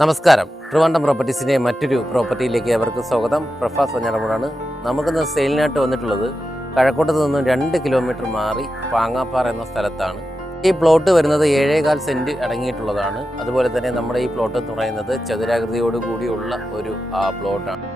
നമസ്കാരം. ട്രിവാൻഡ്രം പ്രോപ്പർട്ടീസിൻ്റെ മറ്റൊരു പ്രോപ്പർട്ടിയിലേക്ക് അവർക്ക് സ്വാഗതം. പ്രഫാസ് വഞ്ഞാറമൂടാണ്. നമുക്കിന്ന് സെയിലിനായിട്ട് വന്നിട്ടുള്ളത് കഴക്കൂട്ടത്ത് നിന്നും 2 കിലോമീറ്റർ മാറി പാങ്ങാപ്പാറ എന്ന സ്ഥലത്താണ്. ഈ പ്ലോട്ട് വരുന്നത് 7.25 സെൻറ്റ് അടങ്ങിയിട്ടുള്ളതാണ്. അതുപോലെ തന്നെ നമ്മുടെ ഈ പ്ലോട്ട് എന്ന് പറയുന്നത് ചതുരാകൃതിയോട് കൂടിയുള്ള ഒരു പ്ലോട്ടാണ്.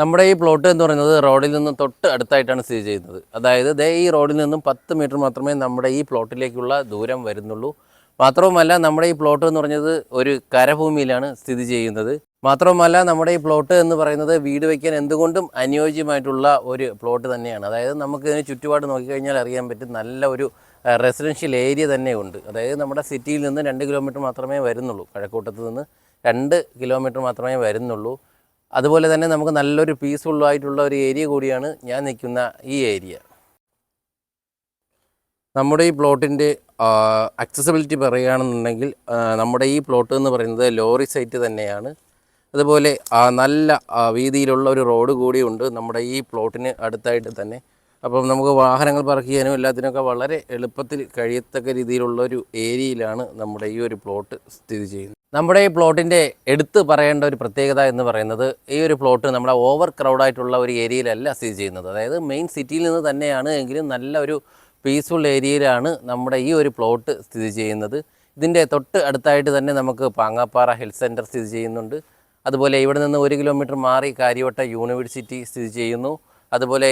നമ്മുടെ ഈ പ്ലോട്ട് എന്ന് പറയുന്നത് റോഡിൽ നിന്നും തൊട്ട് അടുത്തായിട്ടാണ് സ്ഥിതി ചെയ്യുന്നത്. അതായത് ഈ റോഡിൽ നിന്നും 10 മീറ്റർ മാത്രമേ നമ്മുടെ ഈ പ്ലോട്ടിലേക്കുള്ള ദൂരം വരുന്നുള്ളൂ. മാത്രവുമല്ല നമ്മുടെ ഈ പ്ലോട്ട് എന്ന് പറഞ്ഞത് ഒരു കരഭൂമിയിലാണ് സ്ഥിതി ചെയ്യുന്നത്. മാത്രവുമല്ല നമ്മുടെ ഈ പ്ലോട്ട് എന്ന് പറയുന്നത് വീട് വയ്ക്കാൻ എന്തുകൊണ്ടും അനുയോജ്യമായിട്ടുള്ള ഒരു പ്ലോട്ട് തന്നെയാണ്. അതായത് നമുക്കിതിന് ചുറ്റുപാട് നോക്കിക്കഴിഞ്ഞാൽ അറിയാൻ പറ്റും, നല്ല ഒരു റെസിഡൻഷ്യൽ ഏരിയ തന്നെ ഉണ്ട്. അതായത് നമ്മുടെ സിറ്റിയിൽ നിന്ന് 2 കിലോമീറ്റർ മാത്രമേ വരുന്നുള്ളൂ. കഴക്കൂട്ടത്ത് നിന്ന് 2 കിലോമീറ്റർ മാത്രമേ വരുന്നുള്ളൂ. അതുപോലെ തന്നെ നമുക്ക് നല്ലൊരു പീസ്ഫുള്ളായിട്ടുള്ള ഒരു ഏരിയ കൂടിയാണ് ഞാൻ നിൽക്കുന്ന ഈ ഏരിയ. നമ്മുടെ ഈ പ്ലോട്ടിൻ്റെ അക്സസിബിലിറ്റി പറയുകയാണെന്നുണ്ടെങ്കിൽ നമ്മുടെ ഈ പ്ലോട്ട് എന്ന് പറയുന്നത് ലോറി സൈറ്റ് തന്നെയാണ്. അതുപോലെ നല്ല വീതിയിലുള്ള ഒരു റോഡ് കൂടിയുണ്ട് നമ്മുടെ ഈ പ്ലോട്ടിന് അടുത്തായിട്ട് തന്നെ. അപ്പം നമുക്ക് വാഹനങ്ങൾ പാർക്ക് ചെയ്യാനും എല്ലാത്തിനൊക്കെ വളരെ എളുപ്പത്തിൽ കഴിയത്തക്ക രീതിയിലുള്ള ഒരു ഏരിയയിലാണ് നമ്മുടെ ഈ ഒരു പ്ലോട്ട് സ്ഥിതി ചെയ്യുന്നത്. നമ്മുടെ ഈ പ്ലോട്ടിൻ്റെ എടുത്ത് പറയേണ്ട ഒരു പ്രത്യേകത എന്ന് പറയുന്നത്, ഈ ഒരു പ്ലോട്ട് നമ്മുടെ ഓവർ ക്രൗഡായിട്ടുള്ള ഒരു ഏരിയയിലല്ല സ്ഥിതി ചെയ്യുന്നത്. അതായത് മെയിൻ സിറ്റിയിൽ നിന്ന് തന്നെയാണ് എങ്കിലും നല്ല ഒരു പീസ്ഫുൾ ഏരിയയിലാണ് നമ്മുടെ ഈ ഒരു പ്ലോട്ട് സ്ഥിതി ചെയ്യുന്നത്. ഇതിൻ്റെ തൊട്ട് അടുത്തായിട്ട് തന്നെ നമുക്ക് പാങ്ങാപ്പാറ ഹെൽത്ത് സെൻറ്റർ സ്ഥിതി ചെയ്യുന്നുണ്ട്. അതുപോലെ ഇവിടെ നിന്ന് 1 കിലോമീറ്റർ മാറി കാര്യവട്ട യൂണിവേഴ്സിറ്റി സ്ഥിതി ചെയ്യുന്നു. അതുപോലെ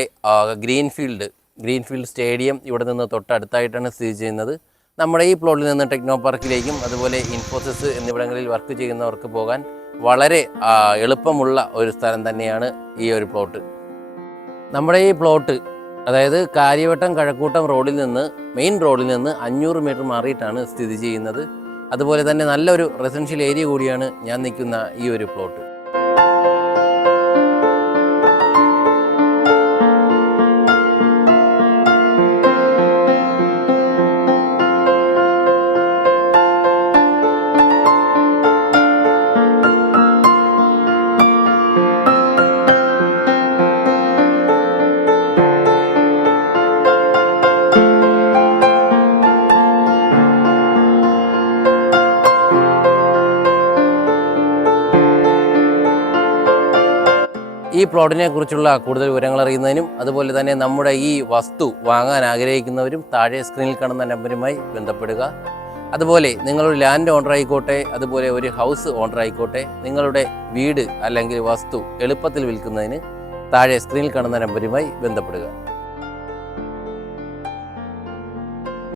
ഗ്രീൻഫീൽഡ് സ്റ്റേഡിയം ഇവിടെ നിന്ന് തൊട്ടടുത്തായിട്ടാണ് സ്ഥിതി ചെയ്യുന്നത്. നമ്മുടെ ഈ പ്ലോട്ടിൽ നിന്ന് ടെക്നോ പാർക്കിലേക്കും അതുപോലെ ഇൻഫോസിസ് എന്നിവിടങ്ങളിൽ വർക്ക് ചെയ്യുന്നവർക്ക് പോകാൻ വളരെ എളുപ്പമുള്ള ഒരു സ്ഥലം തന്നെയാണ് ഈ ഒരു പ്ലോട്ട്. നമ്മുടെ ഈ പ്ലോട്ട് അതായത് കാര്യവട്ടം കഴക്കൂട്ടം റോഡിൽ നിന്ന് മെയിൻ റോഡിൽ നിന്ന് 500 മീറ്റർ മാറിയിട്ടാണ് സ്ഥിതി ചെയ്യുന്നത്. അതുപോലെ തന്നെ നല്ലൊരു റെസിഡൻഷ്യൽ ഏരിയ കൂടിയാണ് ഞാൻ നിൽക്കുന്ന ഈ ഒരു പ്ലോട്ട്. ഈ പ്ലോട്ടിനെ കുറിച്ചുള്ള കൂടുതൽ വിവരങ്ങൾ അറിയുന്നതിനും അതുപോലെ തന്നെ നമ്മുടെ ഈ വസ്തു വാങ്ങാൻ ആഗ്രഹിക്കുന്നവരും താഴെ സ്ക്രീനിൽ കാണുന്ന നമ്പറുമായി ബന്ധപ്പെടുക. അതുപോലെ നിങ്ങളൊരു ലാൻഡ് ഓണർ ആയിക്കോട്ടെ, അതുപോലെ ഒരു ഹൗസ് ഓണർ ആയിക്കോട്ടെ, നിങ്ങളുടെ വീട് അല്ലെങ്കിൽ വസ്തു എളുപ്പത്തിൽ വിൽക്കുന്നതിന് താഴെ സ്ക്രീനിൽ കാണുന്ന നമ്പറുമായി ബന്ധപ്പെടുക.